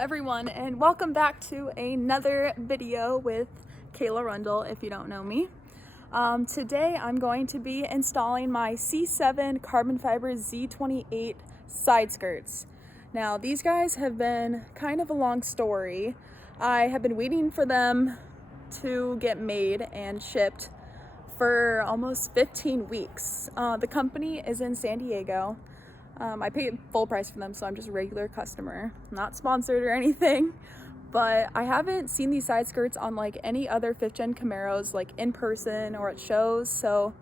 everyone, and welcome back to another video with Kayla Rundle, if you don't know me. Today I'm going to be installing my C7 carbon fiber Z28 side skirts. Now these guys have been kind of a long story. I have been waiting for them to get made and shipped for almost 15 weeks. The company is in San Diego. I paid full price for them, so I'm just a regular customer, not sponsored or anything. But I haven't seen these side skirts on like any other 5th gen Camaros, like in person or at shows. So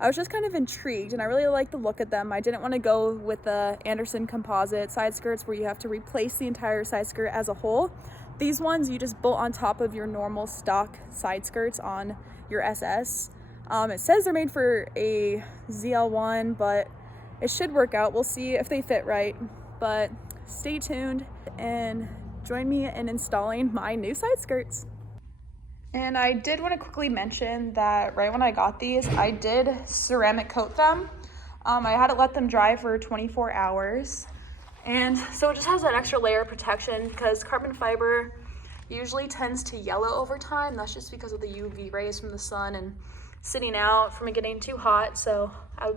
I was just kind of intrigued, and I really like the look of them. I didn't want to go with the Anderson composite side skirts where you have to replace the entire side skirt as a whole. These ones you just bolt on top of your normal stock side skirts on your SS. It says they're made for a ZL1, but it should work out. We'll see if they fit right, but stay tuned and join me in installing my new side skirts. And I did want to quickly mention that right when I got these, I did ceramic coat them. I had to let them dry for 24 hours. And so it just has that extra layer of protection because carbon fiber usually tends to yellow over time. That's just because of the UV rays from the sun and sitting out from it getting too hot. So I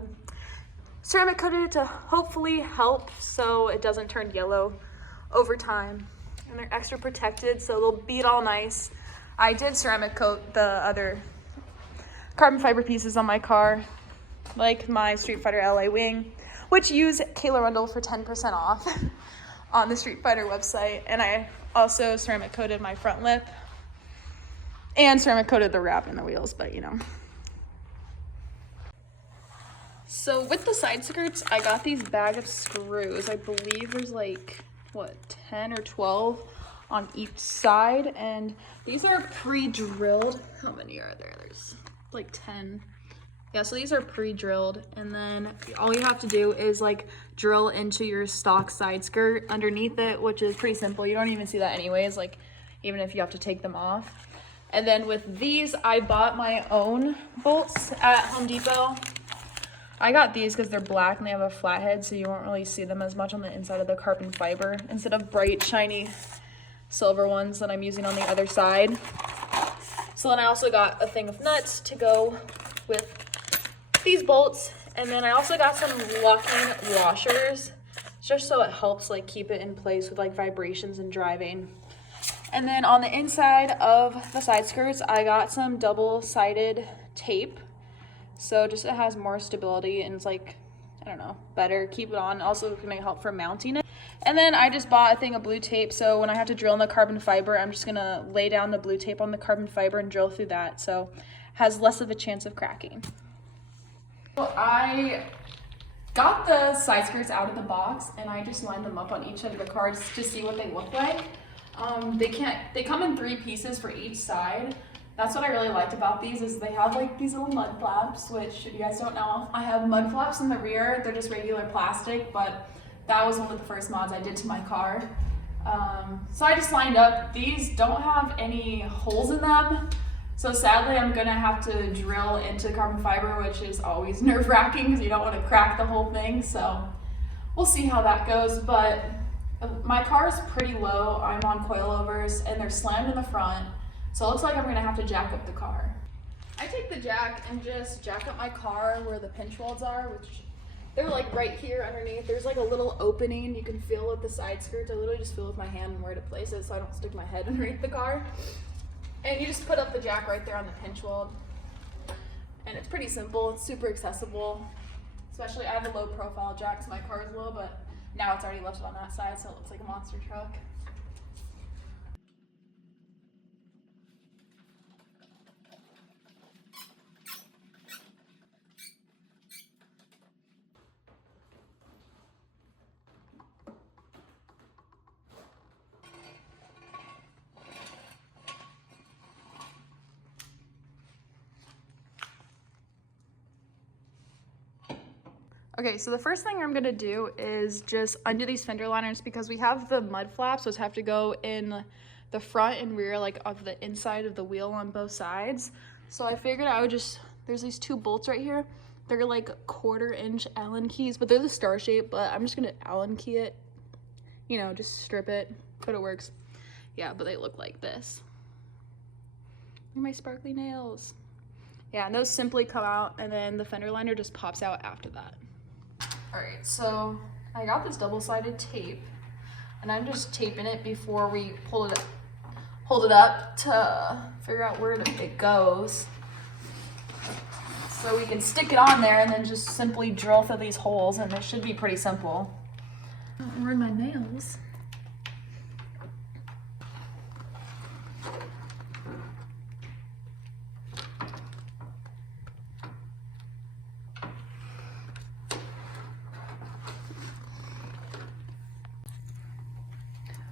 ceramic coated it to hopefully help so it doesn't turn yellow over time. And they're extra protected, so they'll beat all nice. I did ceramic coat the other carbon fiber pieces on my car, like my Street Fighter LA wing, which use Kayla Rundle for 10% off on the Street Fighter website. And I also ceramic coated my front lip and ceramic coated the wrap and the wheels, but you know. So with the side skirts, I got these bag of screws. I believe there's like, what, 10 or 12 on each side. And these are pre-drilled. How many are there? There's like 10. Yeah, so these are pre-drilled. And then all you have to do is like drill into your stock side skirt underneath it, which is pretty simple. You don't even see that anyways, like even if you have to take them off. And then with these, I bought my own bolts at Home Depot. I got these because they're black and they have a flathead, so you won't really see them as much on the inside of the carbon fiber instead of bright, shiny silver ones that I'm using on the other side. So then I also got a thing of nuts to go with these bolts. And then I also got some locking washers just so it helps like keep it in place with like vibrations and driving. And then on the inside of the side skirts, I got some double-sided tape. So just it has more stability and it's like, I don't know, better. Keep it on. Also gonna help for mounting it. And then I just bought a thing of blue tape. So when I have to drill in the carbon fiber, I'm just gonna lay down the blue tape on the carbon fiber and drill through that. So it has less of a chance of cracking. So I got the side skirts out of the box and I just lined them up on each of the cars to see what they look like. They come in 3 pieces for each side. That's what I really liked about these is they have like these little mud flaps, which if you guys don't know, I have mud flaps in the rear. They're just regular plastic, but that was one of the first mods I did to my car. So I just lined up. These don't have any holes in them. So sadly, I'm gonna have to drill into carbon fiber, which is always nerve-wracking because you don't want to crack the whole thing. So we'll see how that goes, but my car is pretty low. I'm on coilovers and they're slammed in the front. So it looks like I'm gonna have to jack up the car. I take the jack and just jack up my car where the pinch welds are, which they're like right here underneath. There's like a little opening you can feel with the side skirts. I literally just feel with my hand and where to place it so I don't stick my head underneath the car. And you just put up the jack right there on the pinch weld. And it's pretty simple, it's super accessible. Especially I have a low profile jack, so my car is low, but now it's already lifted on that side, so it looks like a monster truck. Okay, so the first thing I'm gonna do is just undo these fender liners because we have the mud flaps, which have to go in the front and rear, like of the inside of the wheel on both sides. So I figured I would just, there's these 2 bolts right here. They're like 1/4 inch Allen keys, but they're the star shape, but I'm just gonna Allen key it, you know, just strip it. but it works. Yeah, but they look like this. Look at my sparkly nails. Yeah, and those simply come out, and then the fender liner just pops out after that. All right, so I got this double-sided tape, and I'm just taping it before we hold it up to figure out where it goes. So we can stick it on there and then just simply drill through these holes, and it should be pretty simple. Where are my nails?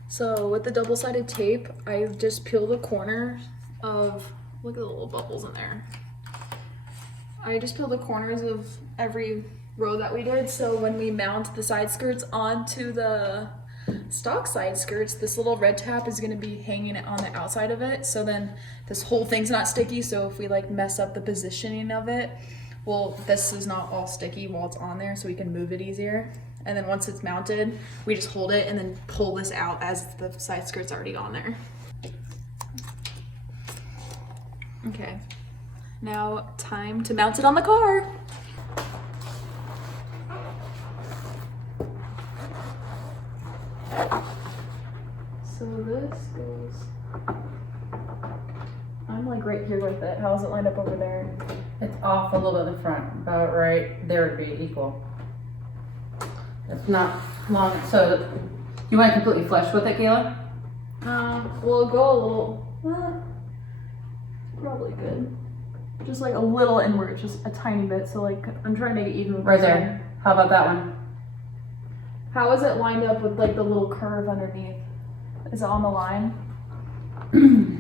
So with the double-sided tape, I just peel the corners of, look at the little bubbles in there. I just peel the corners of every row that we did, so when we mount the side skirts onto the stock side skirts, this little red tab is gonna be hanging on the outside of it, so then this whole thing's not sticky, so if we like mess up the positioning of it, well, this is not all sticky while it's on there, so we can move it easier. And then once it's mounted, we just hold it and then pull this out as the side skirt's already on there. Okay, now time to mount it on the car. So this goes, I'm like right here with it. How is it lined up over there? It's off a little bit in the front, about right there would be equal. It's not long, so you want it completely flush with it, Kayla? We'll go a little, probably good. Just like a little inward, just a tiny bit. So like, I'm trying to make it even with Right this there. one. How about that one? How is it lined up with like the little curve underneath? Is it on the line?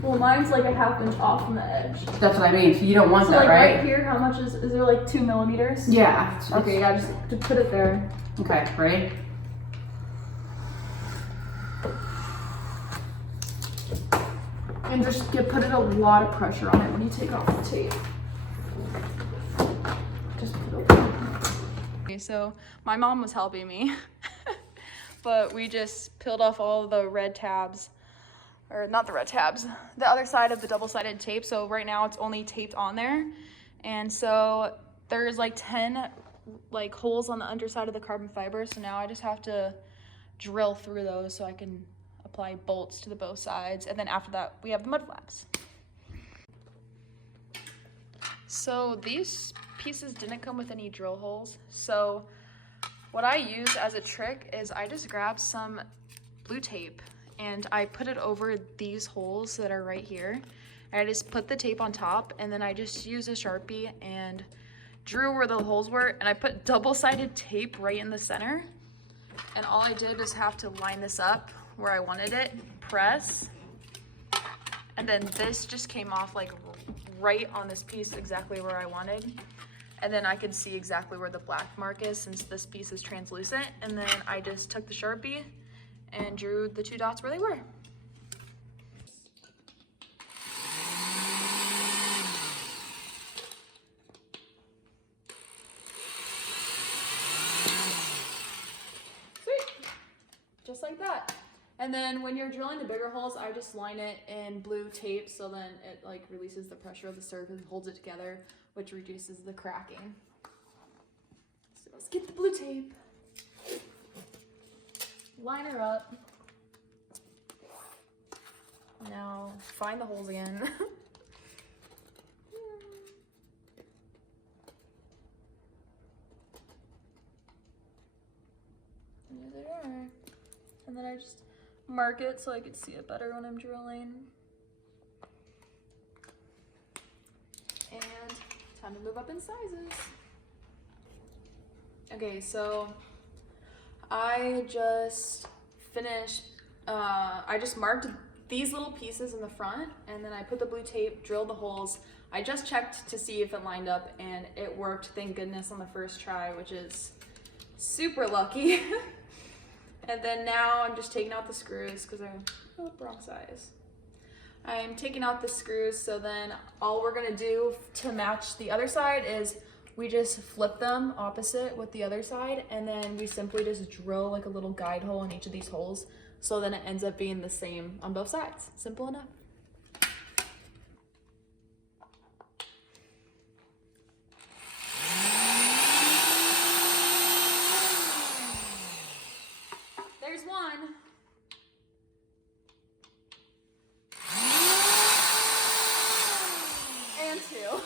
Well, mine's like a half inch off from the edge. That's what I mean. So you don't want So that, like right? here, how much is there like 2 millimeters? Yeah. Okay, yeah, just put it there. Okay, ready? And just put a lot of pressure on it when you take off the tape. Just put it over. Okay, so my mom was helping me, but we just peeled off all the red tabs, or not the red tabs, the other side of the double-sided tape. So right now it's only taped on there. And so there's like 10 like holes on the underside of the carbon fiber. So now I just have to drill through those so I can apply bolts to the both sides. And then after that, we have the mud flaps. So these pieces didn't come with any drill holes. So what I use as a trick is I just grab some blue tape and I put it over these holes that are right here. And I just put the tape on top, and then I just use a Sharpie and drew where the holes were, and I put double-sided tape right in the center. And all I did was have to line this up where I wanted it, press, and then this just came off like right on this piece exactly where I wanted. And then I could see exactly where the black mark is since this piece is translucent. And then I just took the Sharpie and drew the 2 dots where they were. Just like that. And then when you're drilling the bigger holes, I just line it in blue tape so then it like releases the pressure of the surface and holds it together, which reduces the cracking. So let's get the blue tape. Line her up. Now find the holes again. And there they are. And then I just mark it so I could see it better when I'm drilling. And time to move up in sizes. Okay, so I just finished, I just marked these little pieces in the front, and then I put the blue tape, drilled the holes. I just checked to see if it lined up, and it worked, thank goodness, on the first try, which is super lucky. And then now I'm just taking out the screws because I'm wrong size. I'm taking out the screws, so then all we're gonna do to match the other side is we just flip them opposite with the other side, and then we simply just drill like a little guide hole in each of these holes So then it ends up being the same on both sides. Simple enough. There's one. And two.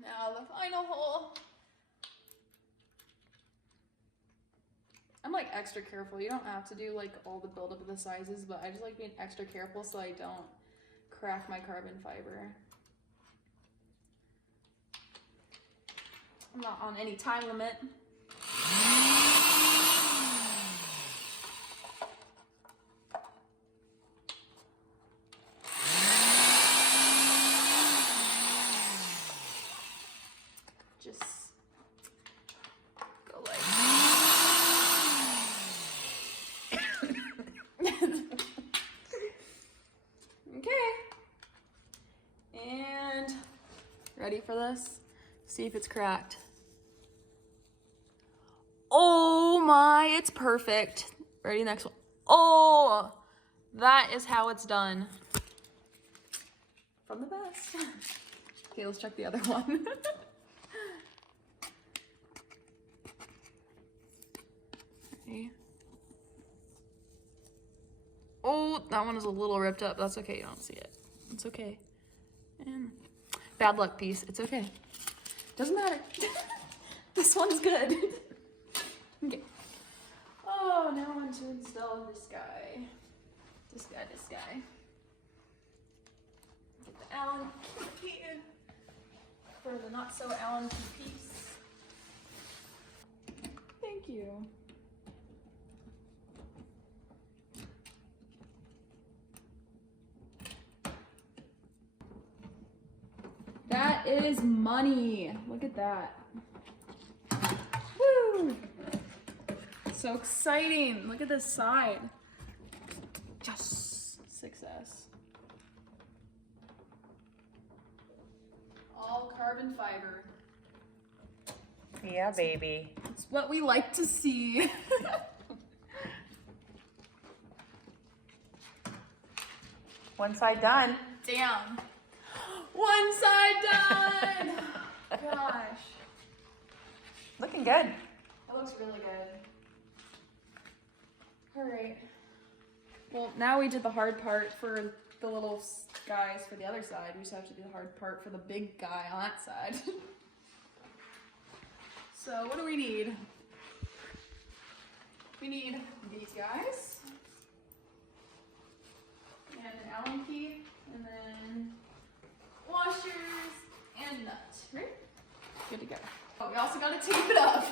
Now the final hole. I'm like extra careful. You don't have to do like all the buildup of the sizes, but I just like being extra careful so I don't crack my carbon fiber. I'm not on any time limit. Just go like okay. And ready for this? See if it's cracked. Oh my, it's perfect. Ready, next one. Oh, that is how it's done. From the best. Okay, let's check the other one. Okay. Oh, that one is a little ripped up. That's okay, you don't see it. It's okay. And bad luck piece. It's okay. Doesn't matter. This one's good. Okay. Oh, now on to install this guy. This guy. Get the Allen key for the not so Allen key piece. Thank you. That is money. Look at that. Woo! So exciting. Look at this side. Yes. Success. All carbon fiber. Yeah, baby. It's what we like to see. One side done. Damn. One side done. Gosh. Looking good. That looks really good. All right. Well, now we did the hard part for the little guys for the other side. We just have to do the hard part for the big guy on that side. So what do we need? We need these guys. And an Allen key. And then washers and nuts. Right? Good to go. Oh, we also gotta tape it up.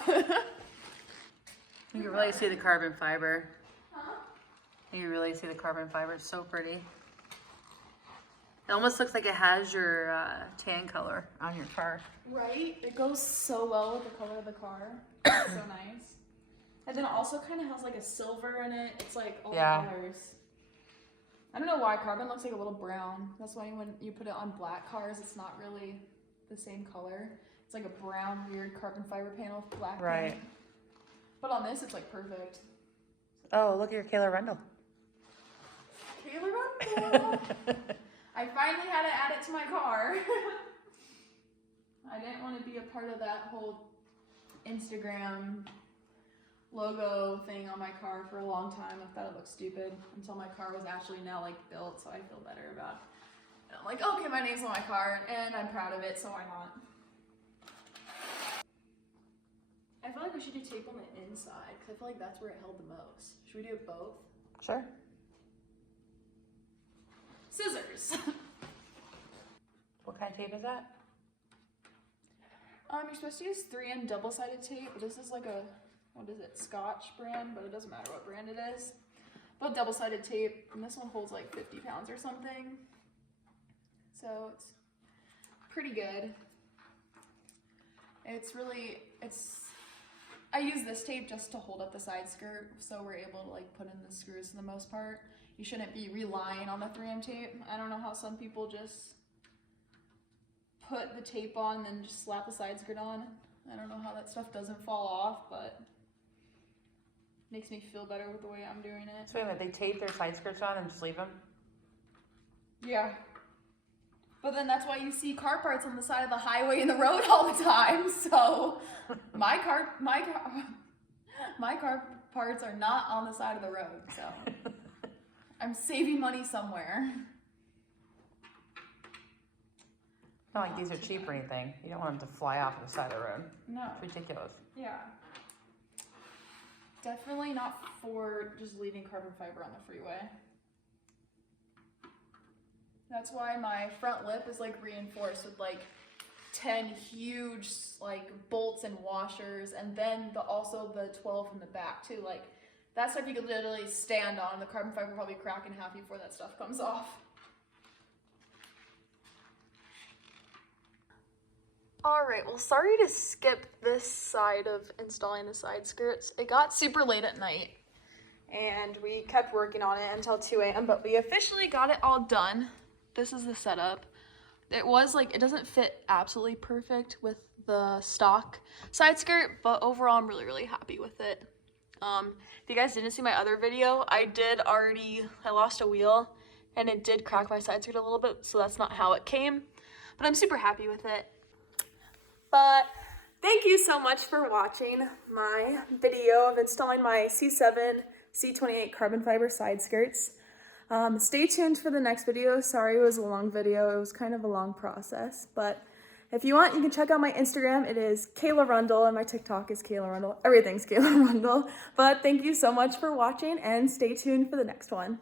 You can really see the carbon fiber. Huh? You can really see the carbon fiber. It's so pretty. It almost looks like it has your tan color on your car. Right? It goes so well with the color of the car. It's so nice. And then it also kind of has like a silver in it. It's like all the colors. I don't know why carbon looks like a little brown. That's why when you put it on black cars, it's not really the same color. It's like a brown, weird carbon fiber panel with black paint. But on this, it's like perfect. Oh, look at your Kayla Rendell. Kayla Rendell! I finally had to add it to my car. I didn't want to be a part of that whole Instagram logo thing on my car for a long time. I thought it looked stupid until my car was actually now like built, so I feel better about it. And I'm like, okay, my name's on my car and I'm proud of it, so why not? I feel like we should do tape on the inside because I feel like that's where it held the most. Should we do it both? Sure. Scissors. What kind of tape is that? You're supposed to use 3M double-sided tape, but this is like a, what is it, Scotch brand, but it doesn't matter what brand it is. But double-sided tape, and this one holds like 50 pounds or something. So it's pretty good. I use this tape just to hold up the side skirt, so we're able to like put in the screws for the most part. You shouldn't be relying on the 3M tape. I don't know how some people just put the tape on and then just slap the side skirt on. I don't know how that stuff doesn't fall off, but makes me feel better with the way I'm doing it. So wait a minute, they tape their side skirts on and just leave them? Yeah. But then that's why you see car parts on the side of the highway and the road all the time. So my car parts are not on the side of the road. So I'm saving money somewhere. Not like these are cheap or anything. You don't want them to fly off the side of the road. No. It's ridiculous. Yeah. Definitely not for just leaving carbon fiber on the freeway. That's why my front lip is like reinforced with like 10 huge like bolts and washers, and then also the 12 in the back too. Like that stuff you could literally stand on. The carbon fiber will probably crack in half before that stuff comes off. Alright, well sorry to skip this side of installing the side skirts. It got super late at night and we kept working on it until 2 a.m. but we officially got it all done. This is the setup. It was like, it doesn't fit absolutely perfect with the stock side skirt, but overall I'm really, really happy with it. If you guys didn't see my other video, I lost a wheel and it did crack my side skirt a little bit, so that's not how it came, but I'm super happy with it. But thank you so much for watching my video of installing my C7 C28 carbon fiber side skirts. Stay tuned for the next video. Sorry it was a long video. It was kind of a long process, but if you want, you can check out my Instagram. It is Kayla Rundle, and my TikTok is Kayla Rundle. Everything's Kayla Rundle. But thank you so much for watching, and stay tuned for the next one.